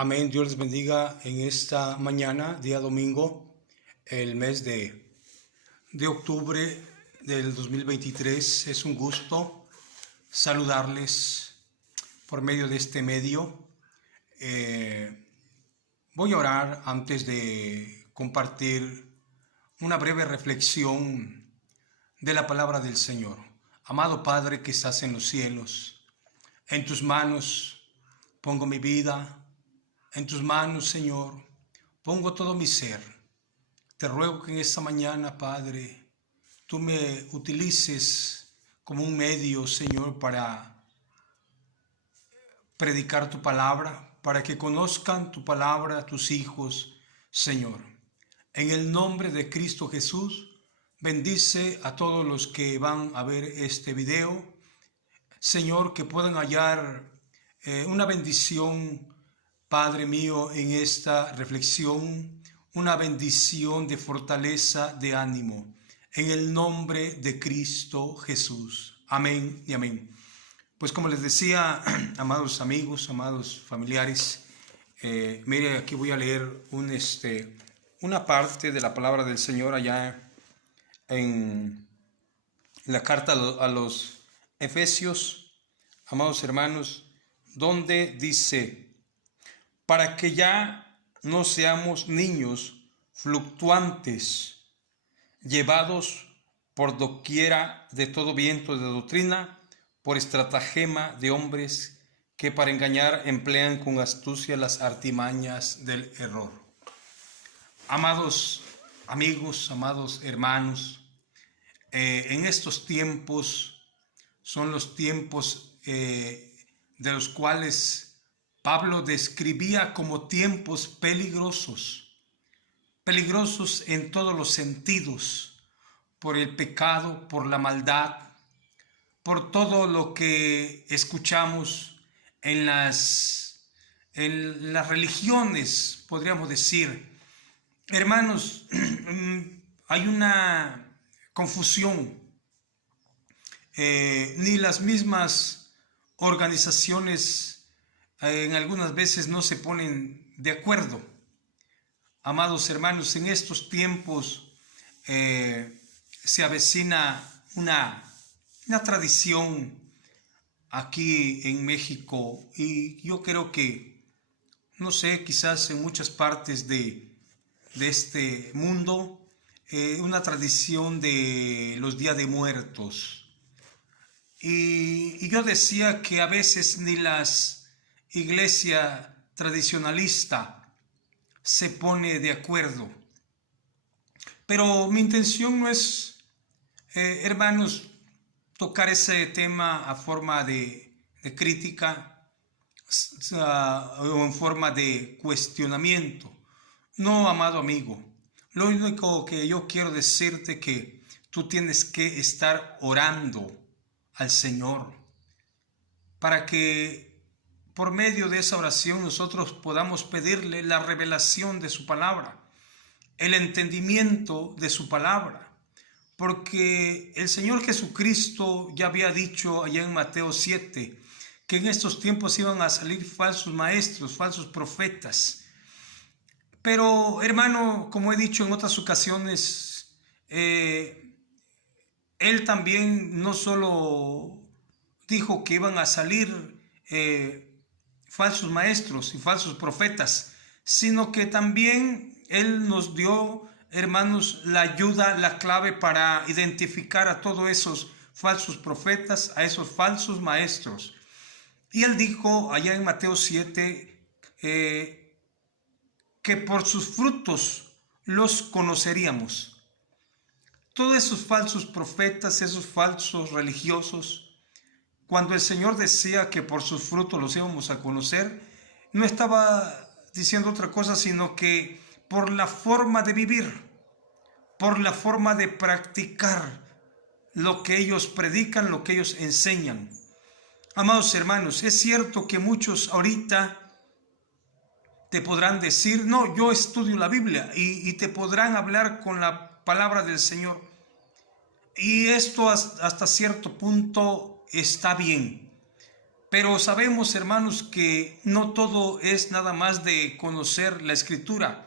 Amén. Dios les bendiga en esta mañana, día domingo, el mes de octubre del 2023. Es un gusto saludarles por medio de este medio. Voy a orar antes de compartir una breve reflexión de la palabra del Señor. Amado Padre que estás en los cielos, en tus manos pongo mi vida. En tus manos, Señor, pongo todo mi ser. Te ruego que en esta mañana, Padre, tú me utilices como un medio, Señor, para predicar tu palabra, para que conozcan tu palabra tus hijos, Señor. En el nombre de Cristo Jesús, bendice a todos los que van a ver este video. Señor, que puedan hallar una bendición, Padre mío, en esta reflexión, una bendición de fortaleza, de ánimo, en el nombre de Cristo Jesús. Amén y amén. Pues como les decía, amados amigos, amados familiares, mire, aquí voy a leer una parte de la palabra del Señor allá en la carta a los Efesios, amados hermanos, donde dice: para que ya no seamos niños fluctuantes, llevados por doquiera de todo viento de doctrina, por estratagema de hombres que para engañar emplean con astucia las artimañas del error. Amados amigos, amados hermanos, en estos tiempos son los tiempos de los cuales Pablo describía como tiempos peligrosos en todos los sentidos, por el pecado, por la maldad, por todo lo que escuchamos en las religiones, podríamos decir. Hermanos, hay una confusión. Ni las mismas organizaciones en algunas veces no se ponen de acuerdo. Amados hermanos, en estos tiempos se avecina una tradición aquí en México, y yo creo que, no sé, quizás en muchas partes de este mundo, una tradición de los Días de Muertos. Y yo decía que a veces ni las iglesia tradicionalista se pone de acuerdo. Pero mi intención no es, hermanos, tocar ese tema a forma de crítica o en forma de cuestionamiento. No, amado amigo. Lo único que yo quiero decirte que tú tienes que estar orando al Señor para que por medio de esa oración nosotros podamos pedirle la revelación de su palabra, el entendimiento de su palabra, porque el Señor Jesucristo ya había dicho allá en Mateo 7 que en estos tiempos iban a salir falsos maestros, falsos profetas. Pero, hermano, como he dicho en otras ocasiones, Él también no solo dijo que iban a salir falsos maestros y falsos profetas, sino que también Él nos dio, hermanos, la ayuda, la clave para identificar a todos esos falsos profetas, a esos falsos maestros. Y Él dijo allá en Mateo 7 que por sus frutos los conoceríamos. Todos esos falsos profetas, esos falsos religiosos, cuando el Señor decía que por sus frutos los íbamos a conocer, no estaba diciendo otra cosa, sino que por la forma de vivir, por la forma de practicar lo que ellos predican, lo que ellos enseñan. Amados hermanos, es cierto que muchos ahorita te podrán decir: no, yo estudio la Biblia, y te podrán hablar con la palabra del Señor. Y esto hasta cierto punto está bien. Pero sabemos, hermanos, que no todo es nada más de conocer la Escritura.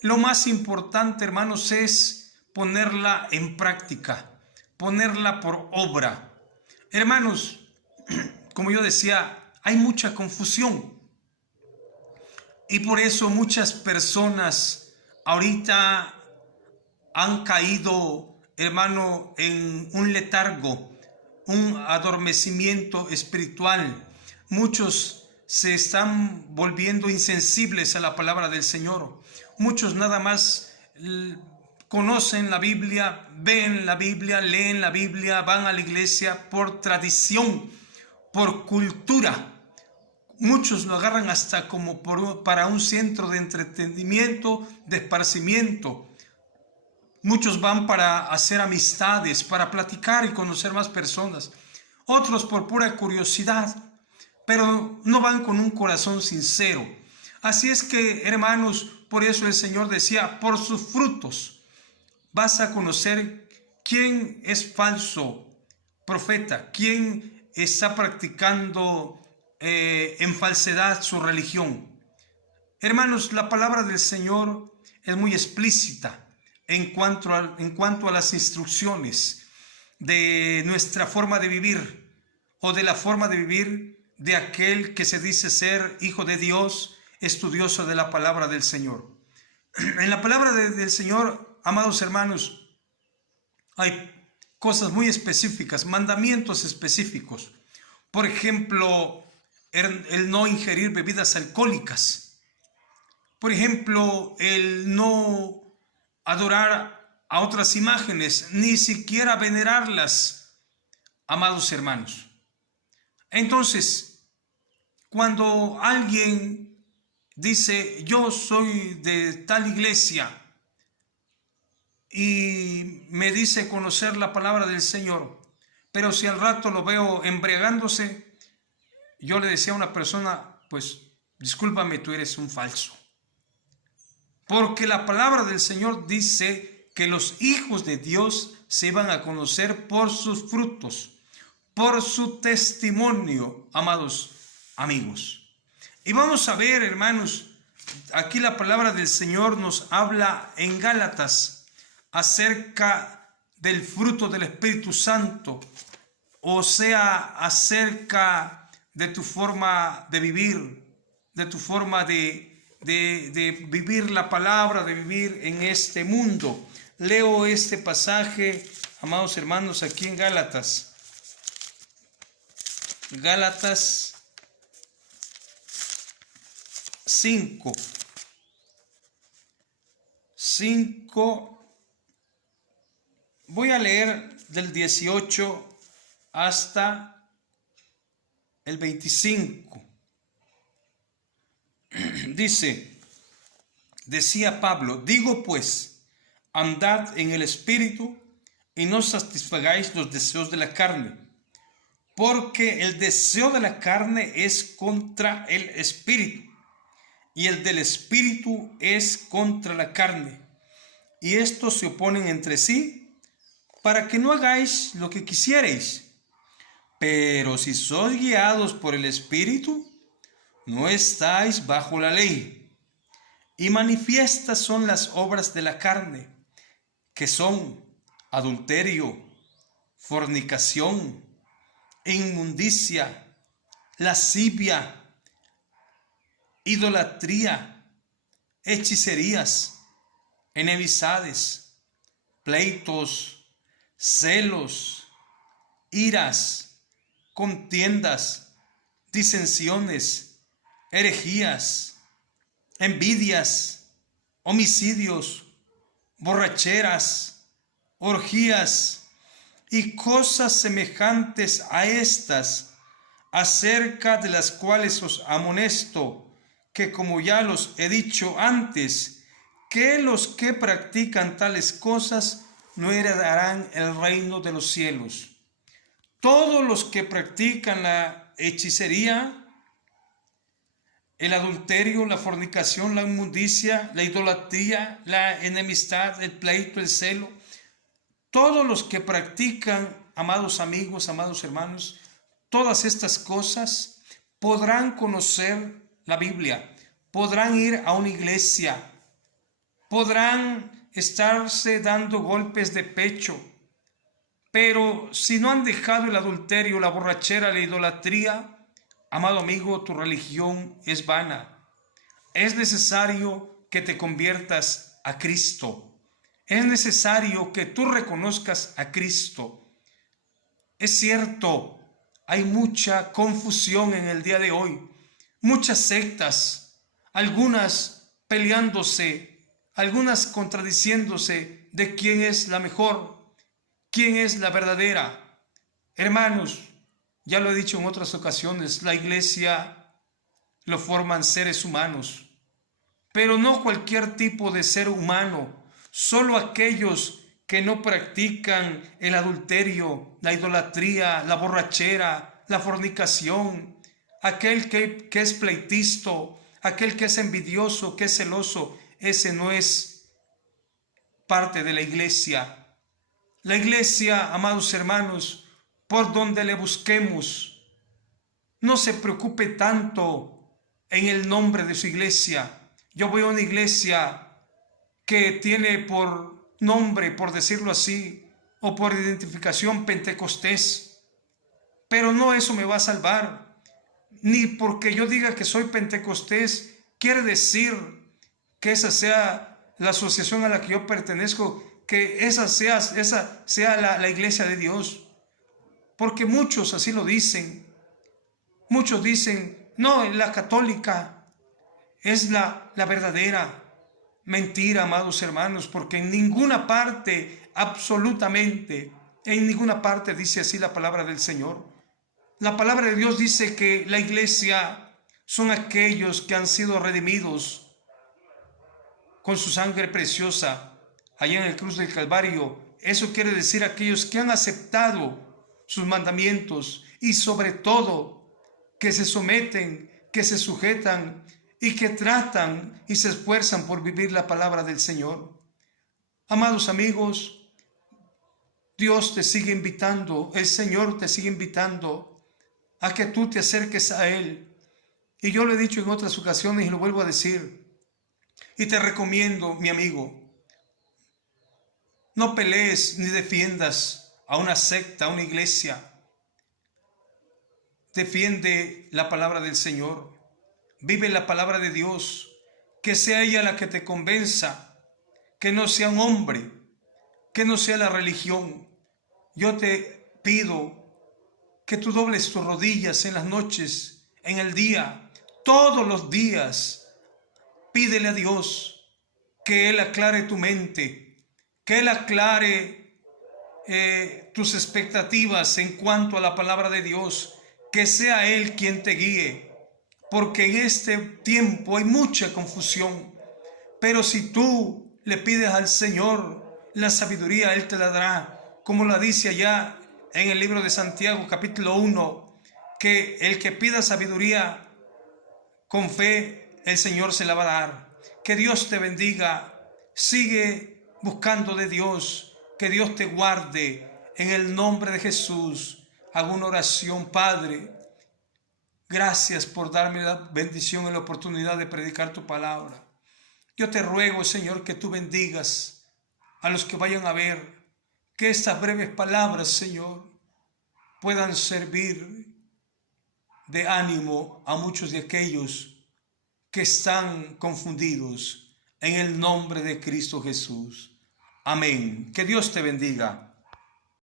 Lo más importante, hermanos, es ponerla en práctica, ponerla por obra. Hermanos, como yo decía, hay mucha confusión y por eso muchas personas ahorita han caído, hermano, en un letargo, un adormecimiento espiritual. Muchos se están volviendo insensibles a la palabra del Señor. Muchos nada más conocen la Biblia, ven la Biblia, leen la Biblia, van a la iglesia por tradición, por cultura. Muchos lo agarran hasta como para un centro de entretenimiento, de esparcimiento. Muchos van para hacer amistades, para platicar y conocer más personas. Otros por pura curiosidad, pero no van con un corazón sincero. Así es que, hermanos, por eso el Señor decía, por sus frutos vas a conocer quién es falso profeta, quién está practicando en falsedad su religión. Hermanos, la palabra del Señor es muy explícita en cuanto a las instrucciones de nuestra forma de vivir o de la forma de vivir de aquel que se dice ser hijo de Dios, estudioso de la palabra del Señor. En la palabra del Señor, amados hermanos, hay cosas muy específicas, mandamientos específicos. Por ejemplo, el no ingerir bebidas alcohólicas. Por ejemplo, el no adorar a otras imágenes, ni siquiera venerarlas, amados hermanos. Entonces, cuando alguien dice, yo soy de tal iglesia, y me dice conocer la palabra del Señor, pero si al rato lo veo embriagándose, yo le decía a una persona, pues discúlpame, tú eres un falso. Porque la palabra del Señor dice que los hijos de Dios se iban a conocer por sus frutos, por su testimonio, amados amigos. Y vamos a ver, hermanos, aquí la palabra del Señor nos habla en Gálatas acerca del fruto del Espíritu Santo, o sea, acerca de tu forma de vivir, de tu forma de vivir la palabra, de vivir en este mundo. Leo este pasaje, amados hermanos, aquí en Gálatas. Gálatas 5. Voy a leer del 18 hasta el 25. Decía Pablo, digo pues, andad en el Espíritu y no satisfagáis los deseos de la carne, porque el deseo de la carne es contra el Espíritu, y el del Espíritu es contra la carne, y estos se oponen entre sí, para que no hagáis lo que quisierais. Pero si sois guiados por el Espíritu, no estáis bajo la ley. Y manifiestas son las obras de la carne, que son adulterio, fornicación, inmundicia, lascivia, idolatría, hechicerías, enemistades, pleitos, celos, iras, contiendas, disensiones, herejías, envidias, homicidios, borracheras, orgías y cosas semejantes a estas, acerca de las cuales os amonesto, que como ya los he dicho antes, que los que practican tales cosas no heredarán el reino de los cielos. Todos los que practican la hechicería, el adulterio, la fornicación, la inmundicia, la idolatría, la enemistad, el pleito, el celo, todos los que practican, amados amigos, amados hermanos, todas estas cosas, podrán conocer la Biblia, podrán ir a una iglesia, podrán estarse dando golpes de pecho, pero si no han dejado el adulterio, la borrachera, la idolatría, amado amigo, tu religión es vana. Es necesario que te conviertas a Cristo. Es necesario que tú reconozcas a Cristo. Es cierto, hay mucha confusión en el día de hoy, muchas sectas, algunas peleándose, algunas contradiciéndose de quién es la mejor, quién es la verdadera. Hermanos, ya lo he dicho en otras ocasiones, la iglesia lo forman seres humanos, pero no cualquier tipo de ser humano, solo aquellos que no practican el adulterio, la idolatría, la borrachera, la fornicación, aquel que es pleitisto, aquel que es envidioso, que es celoso, ese no es parte de la iglesia. La iglesia, amados hermanos, por donde le busquemos, no se preocupe tanto en el nombre de su iglesia. Yo voy a una iglesia que tiene por nombre, por decirlo así, o por identificación Pentecostés, pero no eso me va a salvar, ni porque yo diga que soy Pentecostés quiere decir que esa sea la asociación a la que yo pertenezco, que esa sea la iglesia de Dios, porque muchos así lo dicen. Muchos dicen, no, la católica es la verdadera. Mentira, amados hermanos, porque en ninguna parte, absolutamente, en ninguna parte dice así la palabra del Señor. La palabra de Dios dice que la iglesia son aquellos que han sido redimidos con su sangre preciosa allá en el cruz del Calvario. Eso quiere decir aquellos que han aceptado sus mandamientos y sobre todo que se someten, que se sujetan y que tratan y se esfuerzan por vivir la palabra del Señor. Amados amigos, Dios te sigue invitando, el Señor te sigue invitando a que tú te acerques a Él. Y yo lo he dicho en otras ocasiones y lo vuelvo a decir. Y te recomiendo, mi amigo, no pelees ni defiendas a una secta, a una iglesia. Defiende la palabra del Señor. Vive la palabra de Dios, que sea ella la que te convenza, que no sea un hombre, que no sea la religión. Yo te pido que tú dobles tus rodillas en las noches, en el día, todos los días. Pídele a Dios que Él aclare tu mente, que Él aclare tus expectativas en cuanto a la palabra de Dios, que sea Él quien te guíe. Porque en este tiempo hay mucha confusión, pero si tú le pides al Señor la sabiduría, Él te la dará, como la dice allá en el libro de Santiago, capítulo 1, que el que pida sabiduría con fe, el Señor se la va a dar. Que Dios te bendiga, sigue buscando de Dios, que Dios te guarde, en el nombre de Jesús. Hago una oración. Padre, gracias por darme la bendición y la oportunidad de predicar tu palabra. Yo te ruego, Señor, que tú bendigas a los que vayan a ver, que estas breves palabras, Señor, puedan servir de ánimo a muchos de aquellos que están confundidos, en el nombre de Cristo Jesús. Amén. Que Dios te bendiga.